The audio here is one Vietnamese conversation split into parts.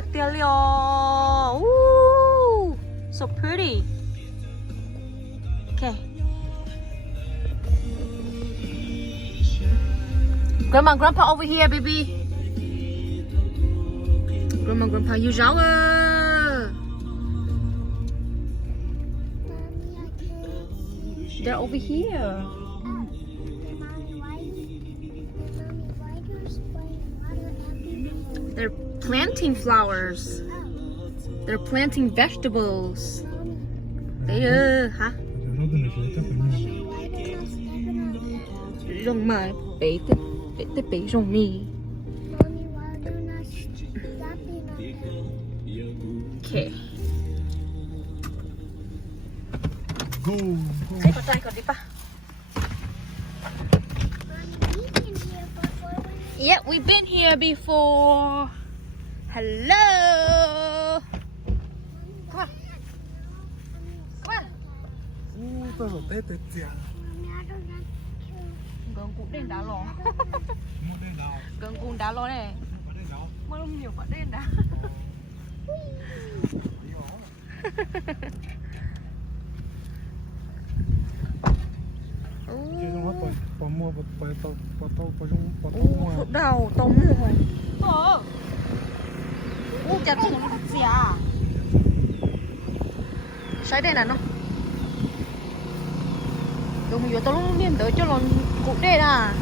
Italia. Ooh, so pretty. Okay. Grandma, Grandpa over here, baby. Grandma, Grandpa, you shower. They're over here. They're planting flowers. They're planting vegetables. They hả? Rong mà bị rong mì. Okay. Go. Thấy con trai còn đi pa. Yeah, we've been here before. Hello. Come on. Come on. Tôi vào Tết Tết giang. Gần cũng đen đá lò. Mua đen đào. Gần cũng đá lò này. Mua đen đào. Mua lông nhiều quả đen đá. Mua Phượng đào tôm mua. Chặt chừng nó gì à? Sai đây là nó. Dùng nhiều tao luôn niệm tới cho nó cũng đây à.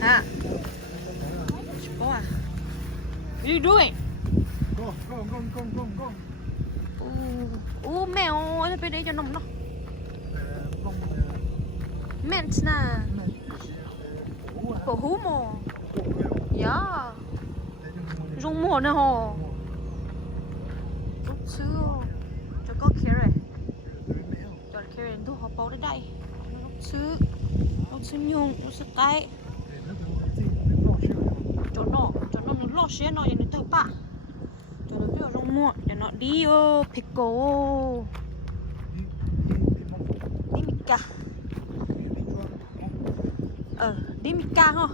Hả? What are you doing? Go. Mèo ở bên đây cho nồng nó. Mèn nè. Cổ hú mồ. Yeah. Rung mồ nè hồ. Lúc xưa cho có carrot. Cho carrot thu họ bao đến đây. Lúc xưa nhung, lúc xưa cái. Cho nó lo xe nó vậy nó tự bạ. Cho nó biết rong muộn, cho nó đi pickle. Đi mica. Đi mica ha.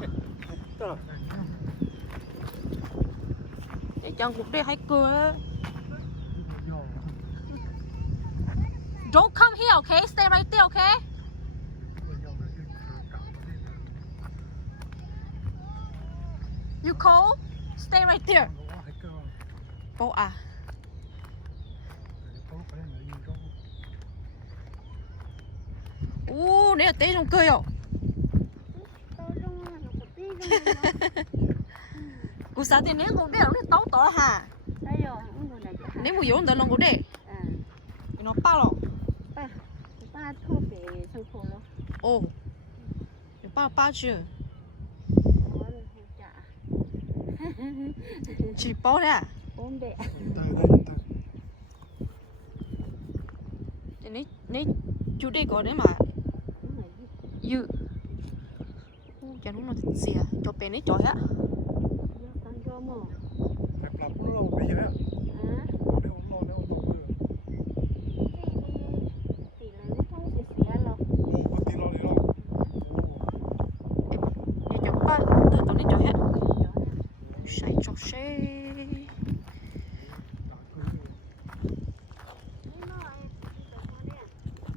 Để cho cũng đây hay cười. Don't come here, okay? Stay right there, okay? You cold? Stay right there. Bộ à? Nãy là té trong cười không? Cô sao thì nếu không biết nó tấu tỏ hả? Nếu mà dùng tới lòng của đệ. Nó bao rồi. Ba thu về sân khấu đó. Ồ. Ba chưa? Chỉ bó đấy à? Bốn bẹ. Nãy chú đây có đấy mà. You. Cho nó thịt xìa, cho bé nấy chói á. Con cho mò. Đẹp lắm nó lâu bây giờ á. Nếu Thì là nó không sẽ xìa đâu. tí lo đi lo. Để cho ba từ tao nấy chói á. Sai cho xe.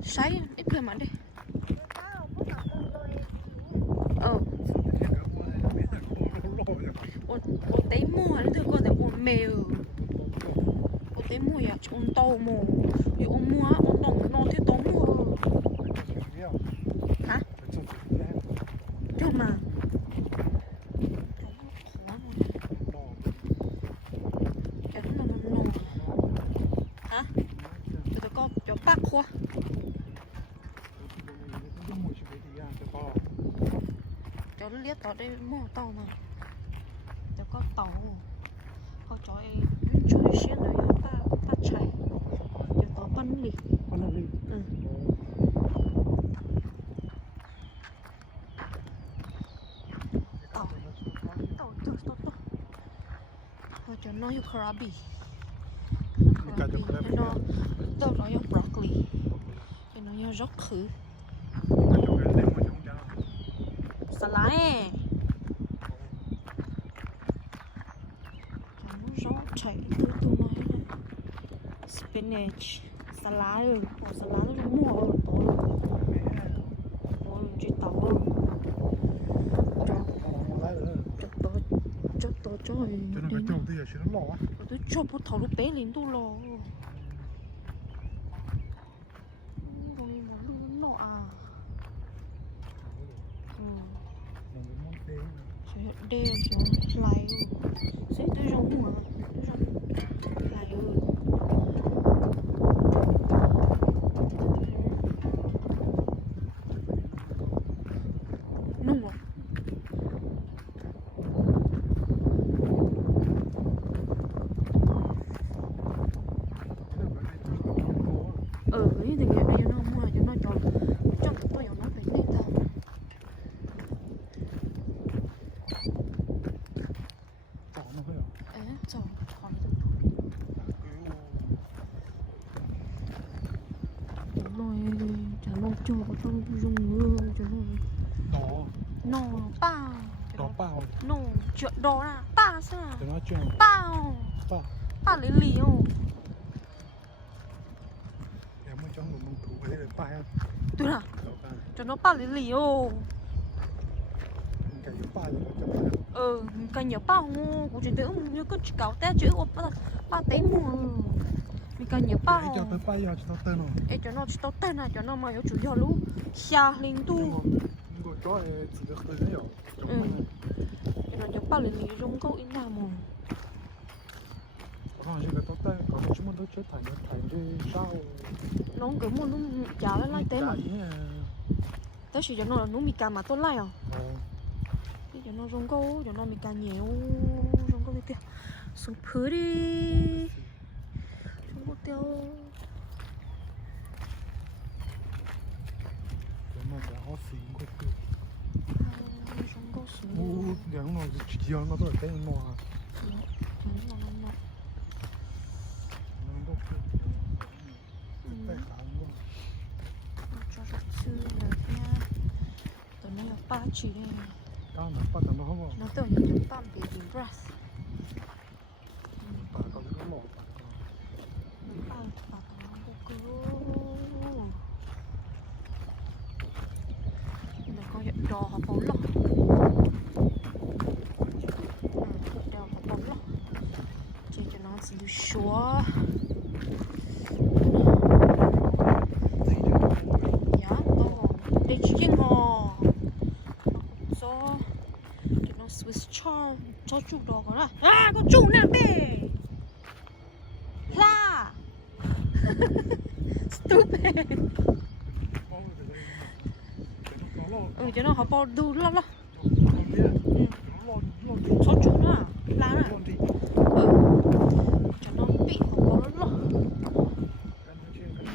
Sai ít cười mà đi. Ô tế mua nó thường có thể ôn mèo. Ô tế mua ya ôn tàu mồ. Vì ôn mua ôn đồng nó thì tốn mua. Hả? cho mà cho nó nồng hả tụi con cho bác khoa cho nó liếc tao đây mua tàu mà cho có tàu họ cho em chơi xuyên rồi ba chạy cho tao bắn đi ừ. Tàu họ cho nó yêu Krabi nó tao nó yêu broccoli nó yêu róc khử salad nó rau chạy từ từ nói là spinach salad salad nó mua chỉ tàu cho rồi tôi cho bút thầu lúc bé lên tôi lo rồi mà nó à đeo cho lại sẽ tôi rong mà lại nung không cái gì vậy nó mua cho nó cho trong tôi nó phải lên tao chọn còn rồi chả lo cho vào trong dùng mưa cho nó bao nó chuyện đó là ba sao bao ba lấy lì không tôi là cho nó ba lấy lì không cái nhớ bao của chị tưởng như cứ cáo té chữ của ba té mùa mình cần nhớ bao ấy cho nó tao tên này cho nó mà chủ yếu luôn xa linh tu cho nó nhớ bao lấy lì rong câu in nào mà nó cứ muốn nó trả lại té mà tới chỉ cho nó nó mì cà mà tôi lại à cho nó rong câu cho nó mì cà nhiều rong câu tiêu xuống phứ đi rong câu tiêu rong câu xuống nó chỉ nó tôi cái nó cho rất sư được nha tụi nó là ba chỉ đây nó tưởng như ba baby breath ba nó cứ nó có hiện đò họ bóng lọ đò họ bóng lọ chỉ cho nó chỉ xóa Swiss chard cho chủ đó có là có chủ nào bê la stupid cho nó họ bao đu lắm cho chủ nữa la nữa cho nó bị họ bao lắm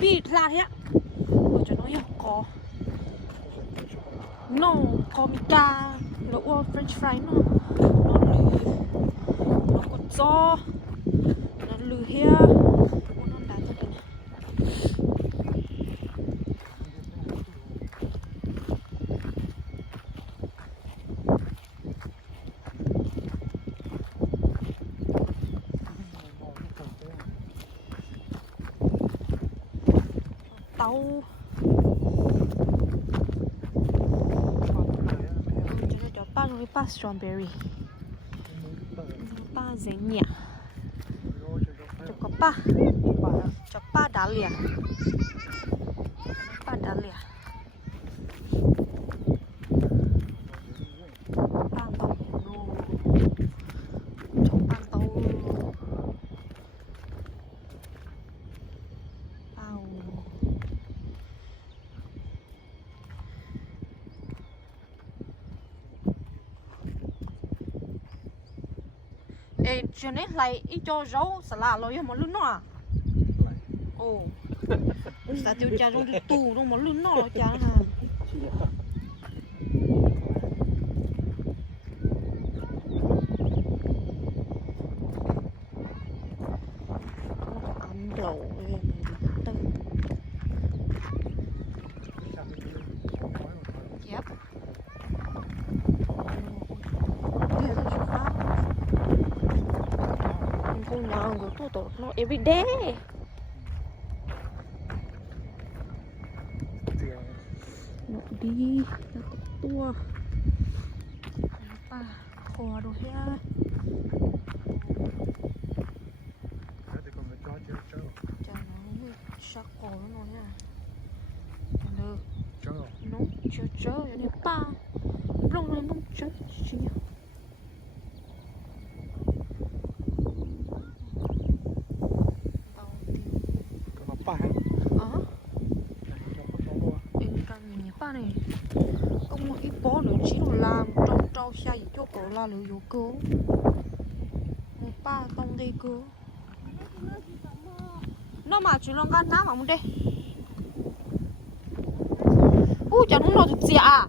bị la thế ạ cho nó hiểu có no có mì ca nó uống French fry nó lừ nó có gió nó lừ hea nó đá thật này tàu ba rồi ba strawberry ba giấy nhẹ cho ba đá lìa ao ê chuyện này lại ít cho rau xả lạ rồi mà lươn nó à ồ sao tiêu cha trong tủ trong mà lươn nó cha hả ăn lẩu tư yep đây là chỗ khác con nào người tôi tổ nó everyday nó đi nó tua pa kho đồ ha chả nó sắc cổ nó nha chả được nó chớ vậy nè pa rong lên bông chớ chi nhá ba này ông một ít bó nữa chỉ là làm trong trâu xa gì cho cổ là lựa vô cứu một ba tông đi cứu nó mà chỉ lòng gan ná mà muốn đây chẳng nó được gì à